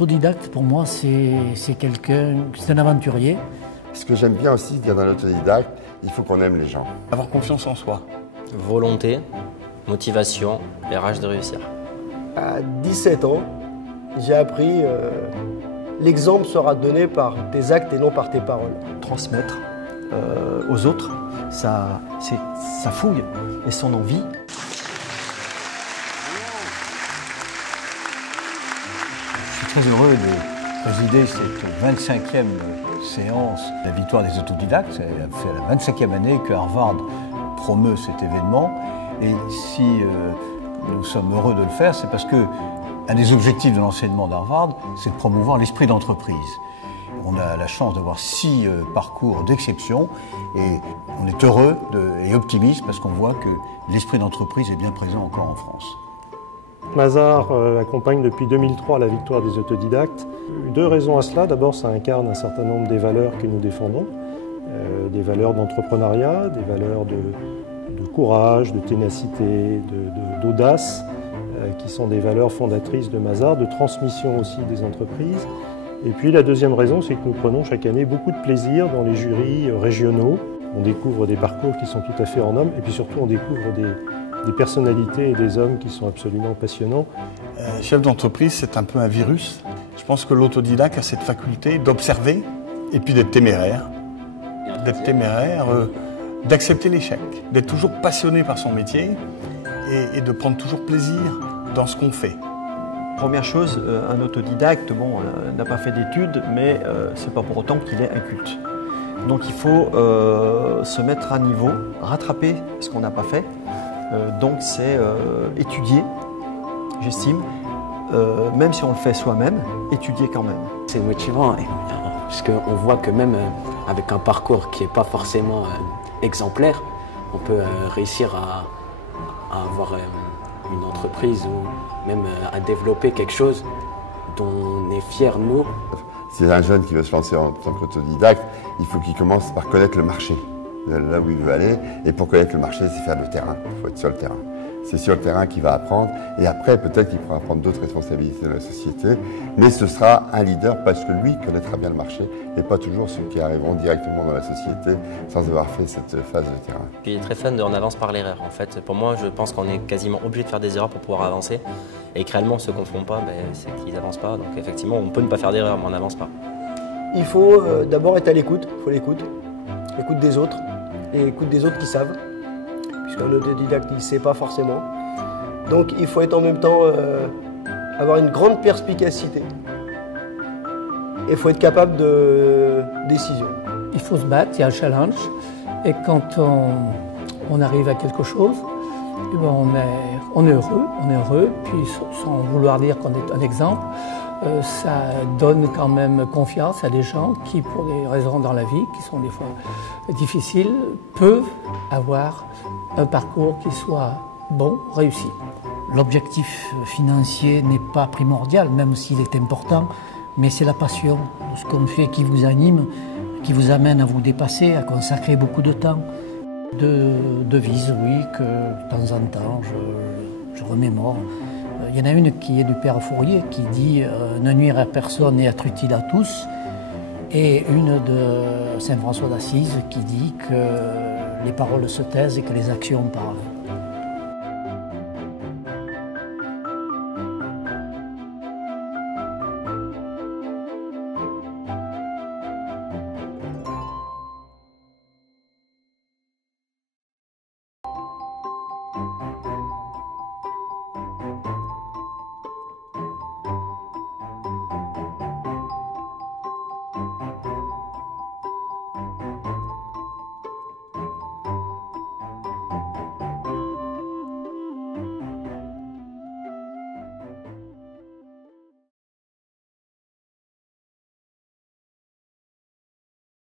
L'autodidacte, pour moi, c'est un aventurier. Ce que j'aime bien aussi dire dans l'autodidacte, il faut qu'on aime les gens. Avoir confiance en soi. Volonté, motivation et rage de réussir. À 17 ans, j'ai appris l'exemple sera donné par tes actes et non par tes paroles. Transmettre aux autres sa fougue et son envie. Je suis très heureux de présider cette 25e séance de la victoire des autodidactes. C'est la 25e année que Harvard promeut cet événement. Et si nous sommes heureux de le faire, c'est parce que un des objectifs de l'enseignement d'Harvard, c'est de promouvoir l'esprit d'entreprise. On a la chance d'avoir 6 parcours d'exception et on est heureux et optimiste parce qu'on voit que l'esprit d'entreprise est bien présent encore en France. Mazars accompagne depuis 2003 la victoire des autodidactes. 2 raisons à cela. D'abord, ça incarne un certain nombre des valeurs que nous défendons, des valeurs d'entrepreneuriat, des valeurs de courage, de ténacité, d'audace, qui sont des valeurs fondatrices de Mazars, de transmission aussi des entreprises. Et puis la deuxième raison, c'est que nous prenons chaque année beaucoup de plaisir dans les jurys régionaux. On découvre des parcours qui sont tout à fait en hommes, et puis surtout on découvre des personnalités et des hommes qui sont absolument passionnants. Chef d'entreprise, c'est un peu un virus. Je pense que l'autodidacte a cette faculté d'observer et puis d'être téméraire. D'accepter l'échec, d'être toujours passionné par son métier et de prendre toujours plaisir dans ce qu'on fait. Première chose, un autodidacte n'a pas fait d'études, mais c'est pas pour autant qu'il est inculte. Donc il faut se mettre à niveau, rattraper ce qu'on n'a pas fait. Donc c'est étudier, j'estime, même si on le fait soi-même, étudier quand même. C'est motivant, puisqu'on voit que même avec un parcours qui n'est pas forcément exemplaire, on peut réussir à avoir une entreprise ou même à développer quelque chose dont on est fier, nous. Si un jeune qui veut se lancer en tant qu'autodidacte, il faut qu'il commence par connaître le marché, là où il veut aller. Et pour connaître le marché, c'est faire le terrain. Il faut être sur le terrain. C'est sur le terrain qu'il va apprendre. Et après, peut-être qu'il pourra prendre d'autres responsabilités dans la société. Mais ce sera un leader parce que lui connaîtra bien le marché et pas toujours ceux qui arriveront directement dans la société sans avoir fait cette phase de terrain. Je suis très fan de On avance par l'erreur. En fait, pour moi, je pense qu'on est quasiment obligé de faire des erreurs pour pouvoir avancer. Et que réellement, ceux qu'on ne font pas, c'est qu'ils n'avancent pas. Donc effectivement, on peut ne pas faire d'erreur, mais on n'avance pas. Il faut d'abord être à l'écoute, l'écoute des autres, et écoute des autres qui savent, puisqu'un autodidacte il ne sait pas forcément. Donc il faut être en même temps, avoir une grande perspicacité, et il faut être capable de décision. Il faut se battre, il y a un challenge, et quand on arrive à quelque chose, on est heureux, puis sans vouloir dire qu'on est un exemple, ça donne quand même confiance à des gens qui, pour des raisons dans la vie, qui sont des fois difficiles, peuvent avoir un parcours qui soit bon, réussi. L'objectif financier n'est pas primordial, même s'il est important, mais c'est la passion de ce qu'on fait qui vous anime, qui vous amène à vous dépasser, à consacrer beaucoup de temps. De devises, oui, que de temps en temps je remémore. Il y en a une qui est du Père Fourier qui dit « Ne nuire à personne et être utile à tous ». Et une de Saint François d'Assise qui dit que les paroles se taisent et que les actions parlent.